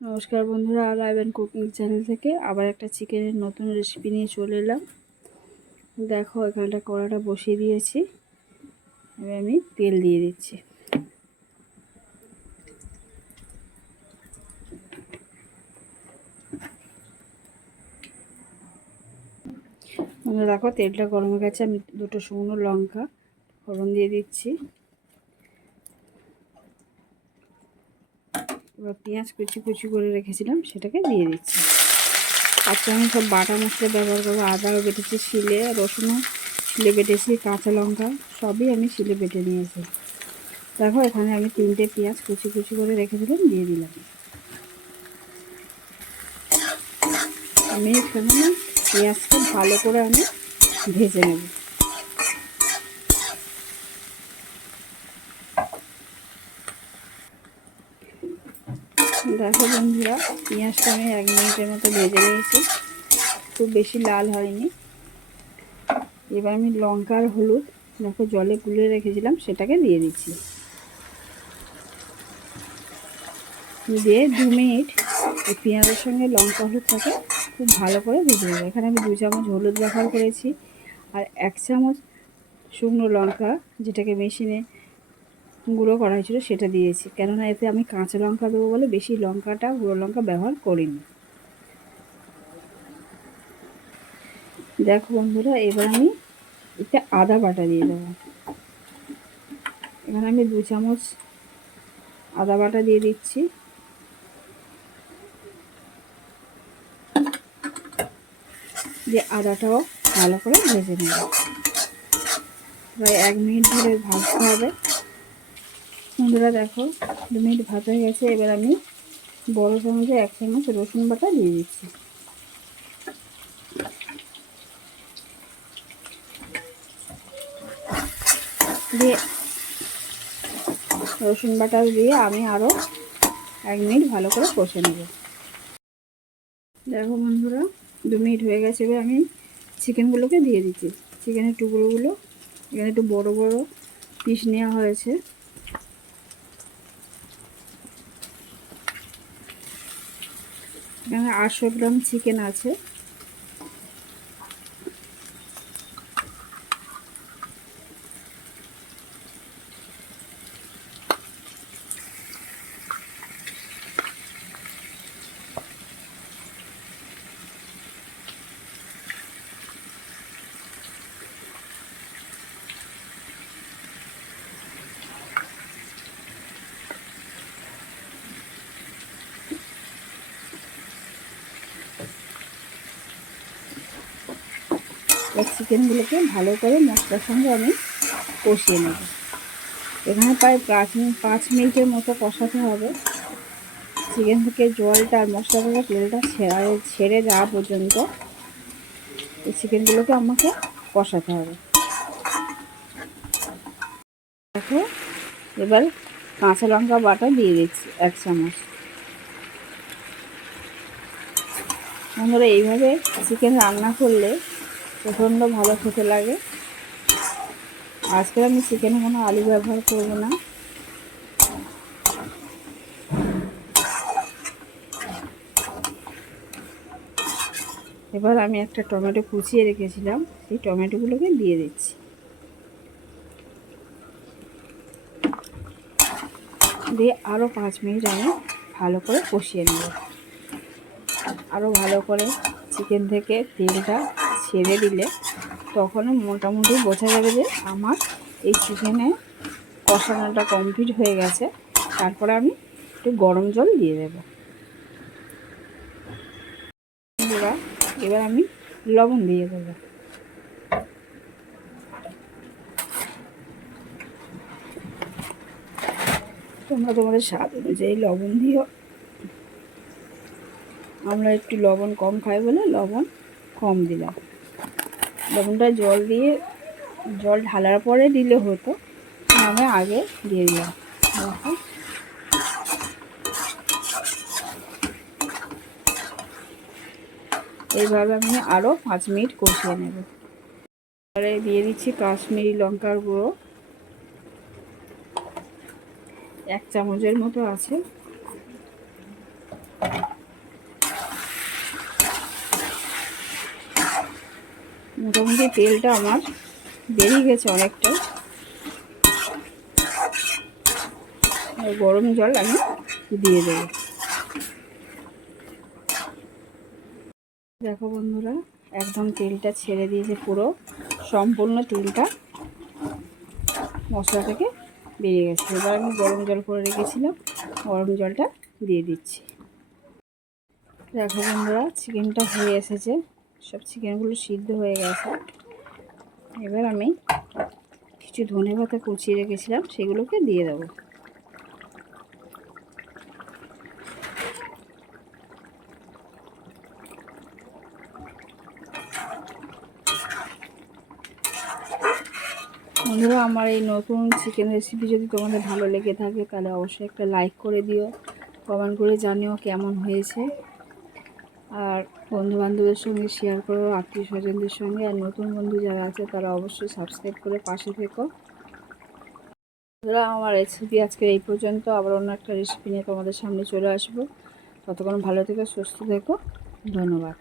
নমস্কার বন্ধুরা live and cooking channel থেকে আবার একটা চিকেনের নতুন রেসিপি নিয়ে চলে এলাম। দেখো, এখানটা কড়াটা বসিয়ে দিয়েছি। এবার আমি তেল দিয়ে দিচ্ছি। দেখো তেলটা গরম হয়ে গেছে। আমি দুটো শুকনো লঙ্কা, ফোড়ন দিয়ে দিচ্ছি। এবার পেঁয়াজ কুচি কুচি করে রেখেছিলাম, সেটাকে দিয়ে দিচ্ছি। আজকে আমি সব বাটা মশলা ব্যবহার করব, আদাও বেটেছি, শিলে, রসুনও শিলে বেটেছি, কাঁচা লঙ্কা, সবই আমি শিলে বেটে নিয়েছি। দেখো, এখানে আমি তিনটে পেঁয়াজ কুচি কুচি করে রেখেছিলাম, দিয়ে দিলাম। আমি এখানে পেঁয়াজকে ভালো করে আমি ভেজে নেব। দেখো বন্ধুরা, পেঁয়াজটা আমি এক মিনিটের মতো ভেজে নিয়েছি। খুব বেশি লাল হয়নি। এবার আমি লঙ্কা আর হলুদ, দেখো জলে গুলে রেখেছিলাম, সেটাকে দিয়ে দিচ্ছি। দিয়ে দু মিনিট এই পেঁয়াজের সঙ্গে লঙ্কা হলুদটাকে খুব ভালো করে ভেজে নেব। এখানে আমি দু চামচ হলুদ ব্যবহার করেছি, আর এক চামচ শুকনো লঙ্কা, যেটাকে মেশিনে গুঁড়ো করা হয়েছিল, সেটা দিয়েছি। কেননা এতে আমি কাঁচা লঙ্কা দেবো বলে বেশি লঙ্কাটা, গুঁড়ো লঙ্কা ব্যবহার করিনি। দেখো বন্ধুরা, এবার আমি এতে আদা বাটা দিয়ে দেবো। এখানে আমি দু চামচ আদা বাটা দিয়ে দিচ্ছি। দিয়ে আদাটাও ভালো করে ভেজে নেব। প্রায় এক মিনিট ধরে ভাজতে হবে। বন্ধুরা দেখো, দু মিনিট ভাজা হয়ে গেছে, এবার আমি বড় চামচে এক চামচ রসুন বাটা দিয়ে দিচ্ছি। দিয়ে রসুন বাটা দিয়ে আমি আরও এক মিনিট ভালো করে কষে নেব। দেখো বন্ধুরা, দু মিনিট হয়ে গেছে, এবার আমি চিকেনগুলোকে দিয়ে দিচ্ছি। চিকেনের টুকরোগুলো, এখানে একটু বড় বড় পিস নেওয়া হয়েছে। এখানে আটশো গ্রাম চিকেন আছে। এই চিকেনগুলোকে ভালো করে মশলার সঙ্গে আমি কষিয়ে নেব। এখানে প্রায় পাঁচ মিনিট পাঁচ মিনিটের মতো কষাতে হবে। চিকেন থেকে জলটা আর মশলা থেকে তেলটা ছেড়ে ছেড়ে যাওয়া পর্যন্ত এই চিকেনগুলোকে আমাকে কষাতে হবে। দেখো, এবার কাঁচা লঙ্কা বাটা দিয়ে দিচ্ছি এক চামচ। আমরা এইভাবে চিকেন রান্না করলে প্রচণ্ড ভালো খেতে লাগে। আজকে আমি চিকেনে কোনো আলু ব্যবহার করব না। এবার আমি একটা টমেটো কুচিয়ে রেখেছিলাম। সেই টমেটোগুলোকে দিয়ে দিচ্ছি। দিয়ে আরও পাঁচ মিনিট আমি ভালো করে কষিয়ে নেব। আরও ভালো করে চিকেন থেকে তেলটা ছেড়ে দিলে তখন মোটামুটি বোঝা যাবে যে আমার এই চিকেনে কষানোটা কমপ্লিট হয়ে গেছে। তারপরে আমি একটু গরম জল দিয়ে দেব। এবার এবার আমি লবণ দিয়ে দেব। তোমরা তোমাদের স্বাদ অনুযায়ী লবণ দিও। আমরা একটু লবণ কম খাই বলে লবণ কম দিলাম। লবণটা জল দিয়ে, জল ঢালার পরে দিলে হতো। আমি আগে দিয়ে দিলাম। এইভাবে আমি আরও পাঁচ মিনিট কষিয়ে নেব। এবারে দিয়ে দিচ্ছি কাশ্মীরি লঙ্কার গুঁড়ো। এক চামচের মতো আছে। মোটামুটি তেলটা আমার বেরিয়ে গেছে অনেকটা। গরম জল আমি দিয়ে দেবো। দেখো বন্ধুরা, একদম তেলটা ছেড়ে দিয়েছে পুরো। সম্পূর্ণ তেলটা মশলা থেকে বেরিয়ে গেছে। এবার আমি গরম জল করে রেখেছিলাম, গরম জলটা দিয়ে দিচ্ছি। দেখো বন্ধুরা, চিকেনটা হয়ে এসেছে। সব চিকেনগুলো সিদ্ধ হয়ে গেছে। এবার আমি কিছু ধনে পাতা কুচিয়ে রেখেছিলাম, সেগুলোকে দিয়ে দেবো। বন্ধুরা, আমার এই নতুন চিকেন রেসিপি যদি তোমাদের ভালো লেগে থাকে, তাহলে অবশ্যই একটা লাইক করে দিও। কমেন্ট করে জানিও কেমন হয়েছে। আর বন্ধু বান্ধবের সঙ্গে শেয়ার করো আত্মীয় স্বজনদের সঙ্গে। আর নতুন বন্ধু যারা আছে, তারা অবশ্যই সাবস্ক্রাইব করে পাশে থেকো। আমার রেসিপি আজকে এই পর্যন্ত। আবার অন্য একটা রেসিপি নিয়ে তোমাদের সামনে চলে আসব। ততক্ষণ ভালো থেকো, সুস্থ থেকো। ধন্যবাদ।